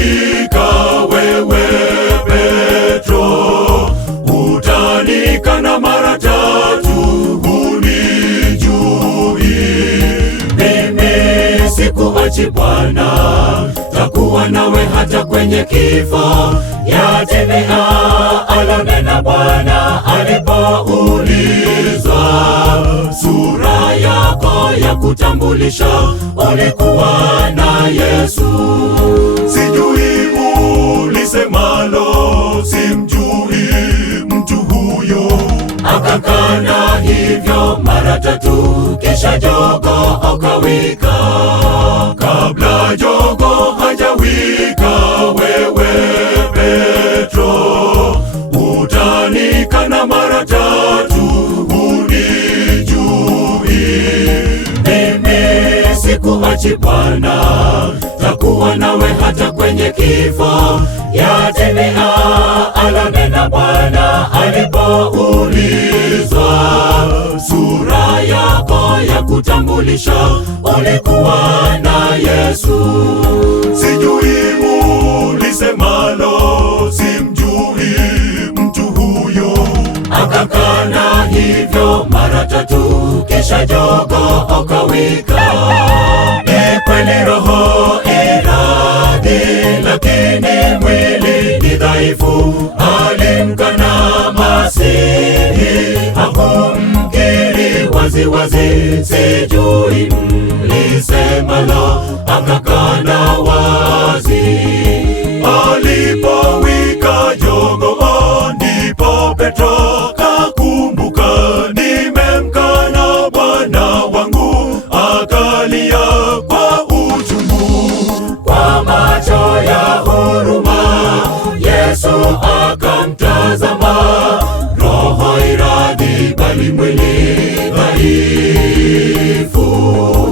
hajawika wewe Petro, utanikana mara tatu hunijui. Mimi sikuachi Bwana, takuwa nawe hata kwenye kifo. Yatimia alonena Bwana alipoulizwa, sura yako ya kutambulisha ulikuwa na Yesu. Sijui ulisemalo, simjui mtu huyo. Akakana hivyo mara tatu, kisha jogoo akawika. Kabla jogoo hajawika wewe Petro, utanikana mara tatu hunijui. Mimi sikuachi Bwana, takuwa nawe hata kwenye kifo. Yatimia alonena Bwana alipoulizwa, sura yako ya kutambulisha ulikuwa na Yesu. Sijui ulisemalo, simjui mtu huyo. Akakana hivyo mara tatu, kisha jogoo akawika. Ni kweli roho iradhi, lakini mwili ni dhaifu. Alimkana Masihi, hakumkiri wazi wazi. Sijui mlisemalo, akakana wazi. Alipowika jogoo, ndipo Petro kakumbuka, nimemkana Bwana wangu. Akalia kwa uchungu, kwa macho ya huruma Yesu akamtazama. Roho iradhi, bali mwili dhaifu.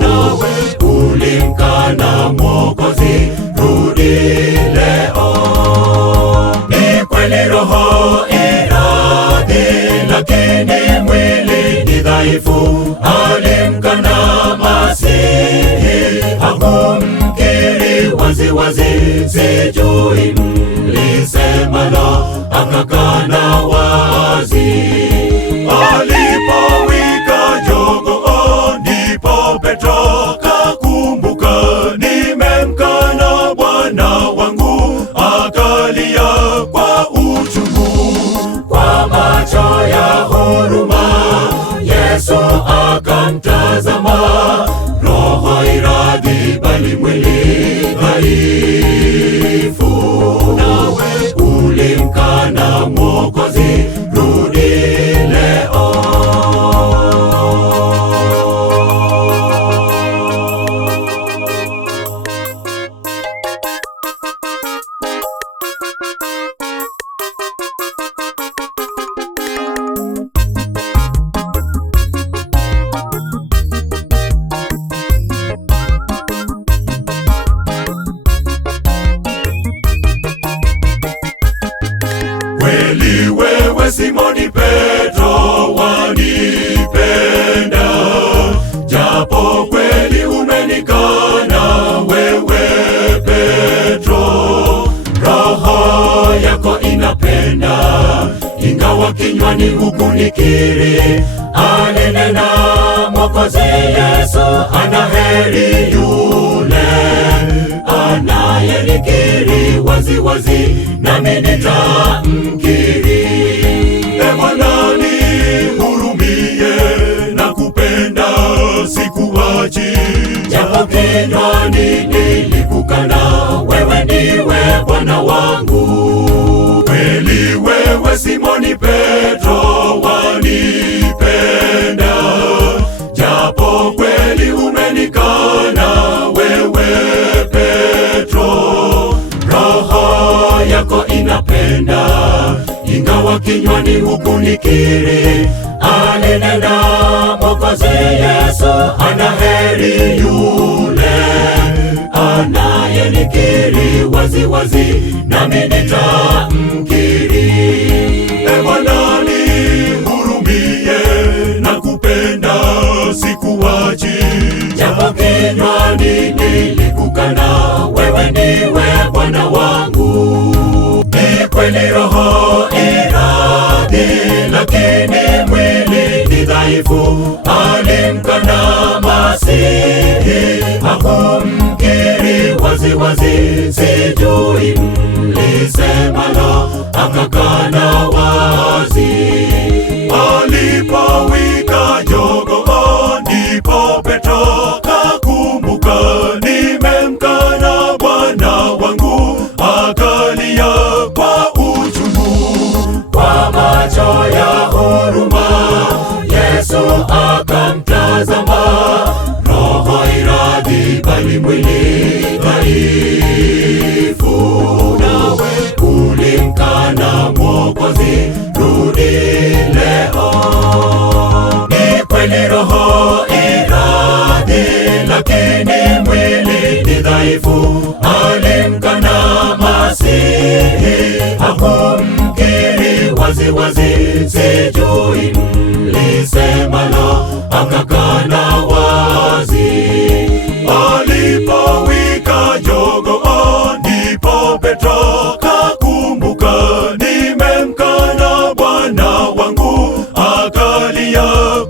Nawe ulimkana Mwokozi, rudi leo. Ni kweli roho iradhi, lakini mwili ni dhaifu. Alimkana Masihi, hakumkiri wazi wazi. Sijui mlisemalo, akakana wazi. Alipowika jogoo, ndipo Petro kakumbuka, nimemkana Bwana wangu. Akalia kwa uchungu, kwa macho ya huruma Yesu akamtazama. Roho iradhi, bali mwili dhaifu. Nawe ulimkana Mwokozi, rudi leo. Kweli wewe Simoni Petro wanipenda, japo kweli umenikana wewe Petro. Roho yako inapenda, ingawa kinywani hukunikiri. Alinena Mwokozi Yesu, anaheri yule anayenikiri wazi wazi, nami nitamkiri. E Bwana nihurumie, nakupenda sikuachi. Japo kinywani nilikukana, wewe ndiwe Bwana wangu. Kweli wewe Simoni Petro wanipenda, japo kweli umenikana wewe Petro. Roho yako inapenda, ingawa kinywani hukunikiri. Alinena Mwokozi Yesu, anaheri yule anayenikiri wazi wazi, nami nitamkiri. E Bwana nihurumie, nakupenda sikuachi. Japo kinywani nilikukana, wewe ndiwe Bwana wangu. dhaifu, alimkana Masihi, hakumkiri wazi wazi. Sijui mlisemalo, akakana wazi. Alipowika jogoo, ndipo Petro kakumbuka, nimemkana Bwana wangu. Akalia kwa uchungu, kwa macho ya huruma Yesu akamtazama. Roho iradhi bali mwili dhaifu. Nawe ulimkana Mwokozi, rudi leo. Ni kweli roho iradhi, lakini mwili ni dhaifu. Alimkana Masihi, hakumkiri wazi wazi. Sijui mlisemalo, akakana wazi. Alipowika jogoo, ndipo Petro kakumbuka, nimemkana Bwana wangu. Akalia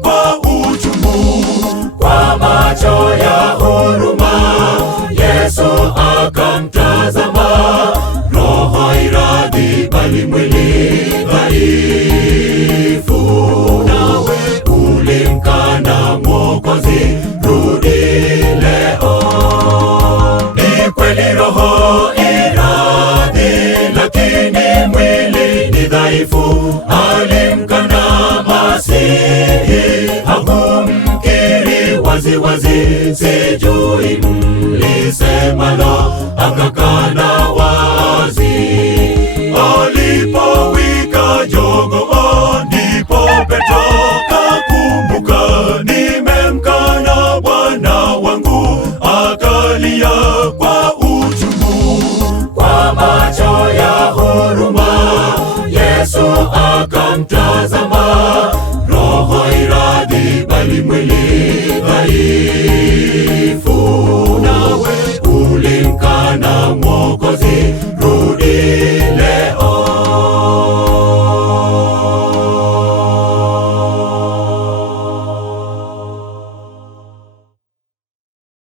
kwa uchungu, kwa macho ya huruma Yesu akamtazama. Roho iradhi bali mwili dhaifu. Nawe ulimkana Mwokozi, rudi leo. Ni kweli roho iradhi, lakini mwili ni dhaifu. Alimkana Masihi, hakumkiri wazi wazi. Sijui